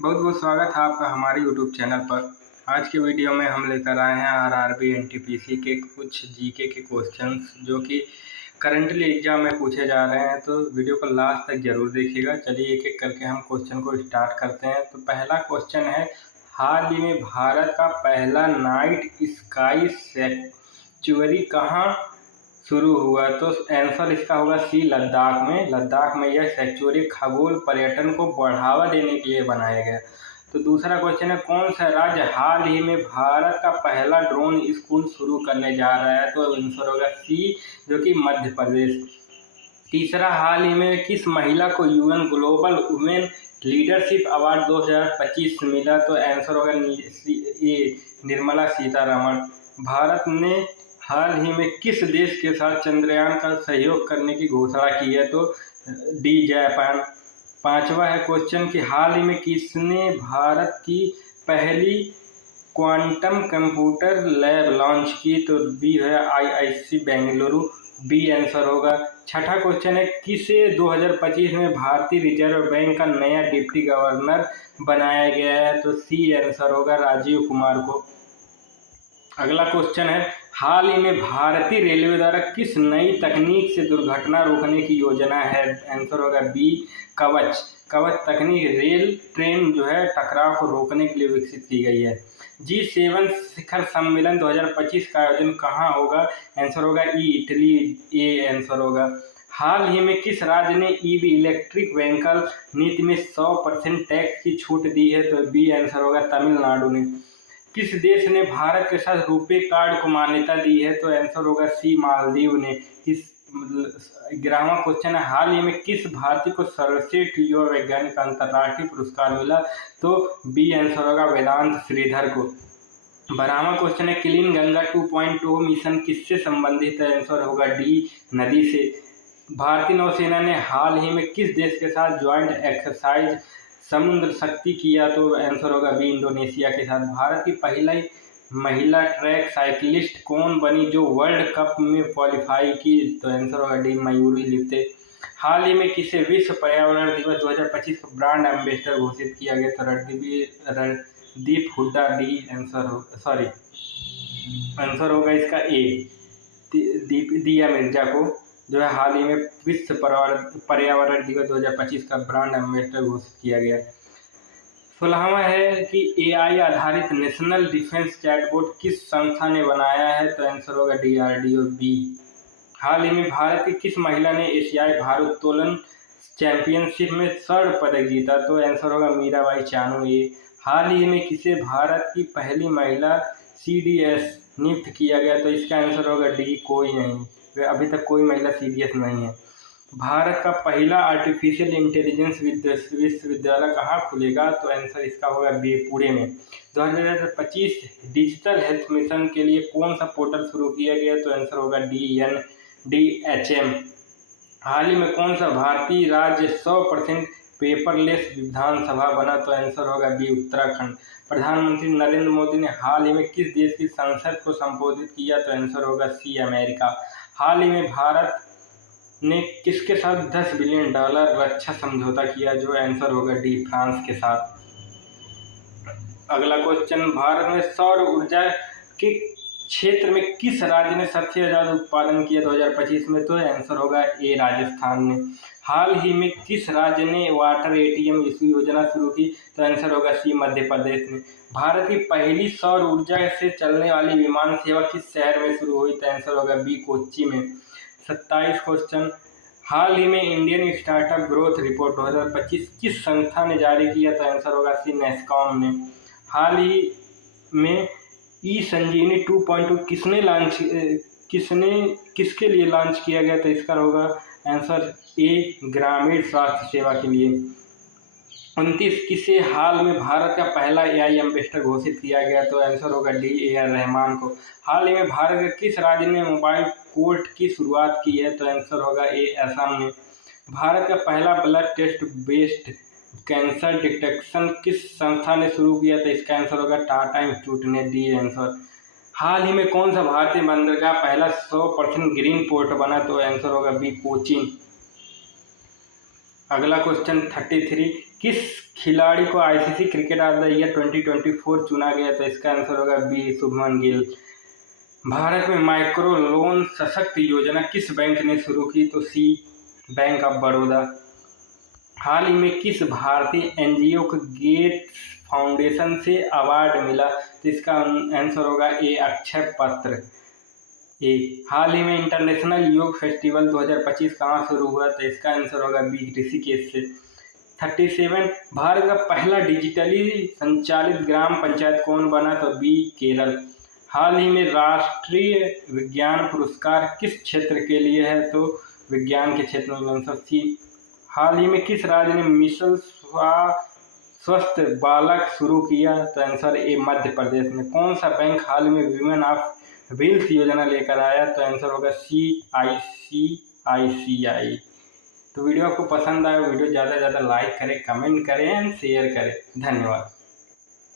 बहुत बहुत स्वागत है आपका हमारे यूट्यूब चैनल पर। आज के वीडियो में हम लेकर आए हैं आरआरबी एनटीपीसी के कुछ जीके के क्वेश्चंस जो कि करंटली एग्जाम में पूछे जा रहे हैं। तो वीडियो को लास्ट तक जरूर देखिएगा। चलिए एक एक करके हम क्वेश्चन को स्टार्ट करते हैं। तो पहला क्वेश्चन है, हाल ही में भारत का पहला नाइट स्काई सैक्चुअरी कहाँ शुरू हुआ? तो आंसर इसका होगा सी, लद्दाख में। लद्दाख में यह सैक्चुअरी खगोल पर्यटन को बढ़ावा देने के लिए बनाया गया। तो दूसरा क्वेश्चन है, कौन सा राज्य हाल ही में भारत का पहला ड्रोन स्कूल शुरू करने जा रहा है? तो आंसर होगा सी, जो कि मध्य प्रदेश। तीसरा, हाल ही में किस महिला को UN global women leadership award 2025 मिला? तो आंसर होगा ये निर्मला सीतारमण। भारत ने हाल ही में किस देश के साथ चंद्रयान का सहयोग करने की घोषणा की है? तो डी, जापान। पांचवा है क्वेश्चन कि हाल ही में किसने भारत की पहली क्वांटम कंप्यूटर लैब लॉन्च की? तो बी है आईआईसी बेंगलुरु, बी आंसर होगा। छठा क्वेश्चन है, किसे 2025 में भारतीय रिजर्व बैंक का नया डिप्टी गवर्नर बनाया गया है? तो सी आंसर होगा, राजीव कुमार को। अगला क्वेश्चन है, हाल ही में भारतीय रेलवे द्वारा किस नई तकनीक से दुर्घटना रोकने की योजना है? आंसर होगा बी, कवच। कवच तकनीक रेल ट्रेन जो है टकराव को रोकने के लिए विकसित की गई है। G7 शिखर सम्मेलन 2025 का आयोजन कहाँ होगा? आंसर होगा ई, इटली, ए आंसर होगा। हाल ही में किस राज्य ने ईवी इलेक्ट्रिक व्हीकल नीति में 100% टैक्स की छूट दी है? तो बी आंसर होगा, तमिलनाडु ने। किस देश ने भारत के साथ रुपे कार्ड को मान्यता दी है? तो आंसर होगा सी, मालदीव ने। किस 11वां क्वेश्चन है, हाल ही में किस भारतीय को सर्वश्रेष्ठ युवा वैज्ञानिक का अंतर्राष्ट्रीय पुरस्कार मिला? तो बी आंसर होगा, वेदांत श्रीधर को। 12वां क्वेश्चन है, क्लीन गंगा 2.0 मिशन किससे संबंधित है? आंसर होगा डी, नदी से। भारतीय नौसेना ने हाल ही में किस देश के साथ ज्वाइंट एक्सरसाइज समुद्र शक्ति किया? तो आंसर होगा बी, इंडोनेशिया के साथ। भारत की पहली महिला ट्रैक साइकिलिस्ट कौन बनी जो वर्ल्ड कप में क्वालिफाई की? तो आंसर होगा डी, मयूरी लिप्ते। हाल ही में किसे विश्व पर्यावरण दिवस 2025 का ब्रांड एम्बेसडर घोषित किया गया? तो रणदीप हुड्डा, डी आंसर हो, सॉरी आंसर होगा इसका ए, दिया मिर्जा को जो है हाल ही में विश्व पर्यावरण दिवस 2025 का ब्रांड एम्बेसडर घोषित किया गया। 16वां है कि एआई आधारित नेशनल डिफेंस चैटबॉट किस संस्था ने बनाया है? तो आंसर होगा डीआरडीओ, बी। हाल ही में भारत की किस महिला ने एशियाई भारोत्तोलन चैंपियनशिप में स्वर्ण पदक जीता? तो आंसर होगा मीराबाई चानू, ए। हाल ही में किसे भारत की पहली महिला सीडीएस नियुक्त किया गया? तो इसका आंसर होगा डी, कोई नहीं। अभी तक कोई महिला सीडीएस नहीं है। भारत का पहला आर्टिफिशियल इंटेलिजेंस विश्वविद्यालय कहाँ खुलेगा? तो आंसर इसका होगा बी, पुणे में। 2025 डिजिटल हेल्थ मिशन के लिए कौन सा पोर्टल शुरू किया गया? तो आंसर होगा DNDHM। हाल ही में कौन सा भारतीय राज्य 100% पेपरलेस विधानसभा बना? तो आंसर होगा बी, उत्तराखंड। प्रधानमंत्री नरेंद्र मोदी ने हाल ही में किस देश की संसद को संबोधित किया? तो आंसर होगा सी, अमेरिका। हाल ही में भारत ने किसके साथ $10 बिलियन रक्षा समझौता किया? जो आंसर होगा डी, फ्रांस के साथ। अगला क्वेश्चन, भारत में सौर ऊर्जा के क्षेत्र में किस राज्य ने सबसे ज्यादा उत्पादन किया 2025 में? तो आंसर होगा ए, राजस्थान ने। हाल ही में किस राज्य ने वाटर एटीएम योजना शुरू की? तो आंसर होगा सी, मध्य प्रदेश ने। भारत की पहली सौर ऊर्जा से चलने वाली विमान सेवा किस शहर में शुरू हुई? तो आंसर होगा बी, कोच्चि में। 27 क्वेश्चन, हाल ही में इंडियन स्टार्टअप ग्रोथ रिपोर्ट 2025 किस संस्था ने जारी किया? तो आंसर होगा सी, नेस्कॉम ने। हाल ही में ई संजीवनी 2.2 किसके लिए लॉन्च किया गया? तो इसका होगा आंसर ए, ग्रामीण स्वास्थ्य सेवा के लिए। 29, किसे हाल में भारत का पहला एआई एम्बेसडर घोषित किया गया? तो आंसर होगा डी, AR रहमान को। हाल ही में भारत के किस राज्य ने मोबाइल कोर्ट की शुरुआत की है? तो आंसर होगा ए, असम ने। भारत का पहला blood test based cancer detection किस संस्था ने शुरू किया? तो इसका आंसर होगा टाटा इंस्टीट्यूट ने, डी आंसर। हाल ही में कौन सा भारतीय बंदरगाह पहला 100% ग्रीन पोर्ट बना? तो आंसर होगा बी, कोचीन। अगला क्वेश्चन 33, किस खिलाड़ी को ICC cricket of the year 2024 चुना गया? तो इसका आंसर होगा बी, शुभमन गिल। भारत में माइक्रो लोन सशक्त योजना किस बैंक ने शुरू की? तो सी, बैंक ऑफ बड़ौदा। हाल ही में किस भारतीय एनजीओ को गेट्स फाउंडेशन से अवार्ड मिला? तो इसका आंसर होगा ए, अक्षय पत्र। ए, हाल ही में इंटरनेशनल योग फेस्टिवल 2025 कहाँ शुरू हुआ? तो इसका आंसर होगा बी, ऋषिकेश से। 37, भारत का पहला डिजिटली संचालित ग्राम पंचायत कौन बना? तो बी, केरल। हाल ही में राष्ट्रीय विज्ञान पुरस्कार किस क्षेत्र के लिए है? तो विज्ञान के क्षेत्र में। Answer C. हाल ही में किस राज्य ने मिशन स्वस्थ बालक शुरू किया? तो आंसर ए, मध्य प्रदेश में। कौन सा बैंक हाल में विमेन ऑफ व्हील्स योजना लेकर आया? तो आंसर होगा सी, ICICI। तो वीडियो आपको पसंद आया, वीडियो ज़्यादा से ज़्यादा लाइक करें, कमेंट करें एंड शेयर करें। धन्यवाद।